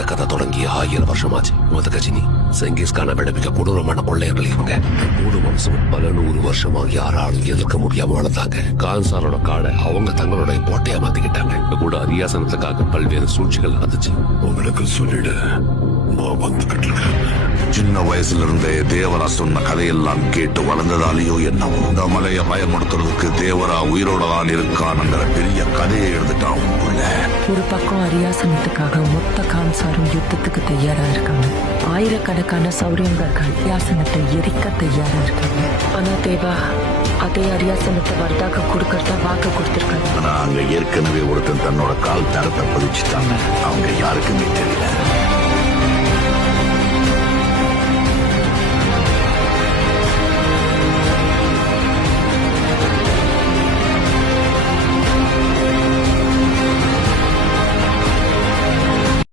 இந்த கதை தொடங்கி 1000 வருஷமாச்சு. கஜினி செங்கிஸ்கான விடுவிக்க கொடூரமான கொள்ளையர்கள் இவங்க. 3 வம்சம் பல 100 வருஷமா யாராலும் எதிர்க்க முடியாம வளர்ந்தாங்க. கான்சாரோட காடை அவங்க தங்களோட கோட்டையா மாத்திக்கிட்டாங்க. கூட அரியாசனத்துக்காக பல்வேறு சூழ்ச்சிகள் நடந்துச்சு. உங்களுக்கு சொல்லிடு, நான் வந்துகிட்டு இருக்கேன். சின்ன வயசுல இருந்தே தேவரா சொன்ன கதையெல்லாம் கேட்டு வளர்ந்ததாலேயோ என்னவோ இந்த மலையை பயமுடுத்துறதுக்கு தேவரா உயிரோட தான் இருக்கானுங்கிற பெரிய கதையை எழுதிட்டான். ஒரு பக்கம் அரியாசனத்துக்காக மொத்த கான்சாரும் யுத்தத்துக்கு தயாரா இருக்காங்க. ஆயிரக்கணக்கான சௌரியங்கர்கள் அரியாசனத்தை எரிக்க தயாரா இருக்காங்க. ஆனா தேவா அதே அரியாசனத்தை வர்தாக கொடுக்கறதா வாக்கு கொடுத்திருக்காங்க. ஆனா அங்க ஏற்கனவே ஒருத்தன் தன்னோட கால் தரத்தை பதிச்சுட்டாங்க. அவங்க யாருக்குமே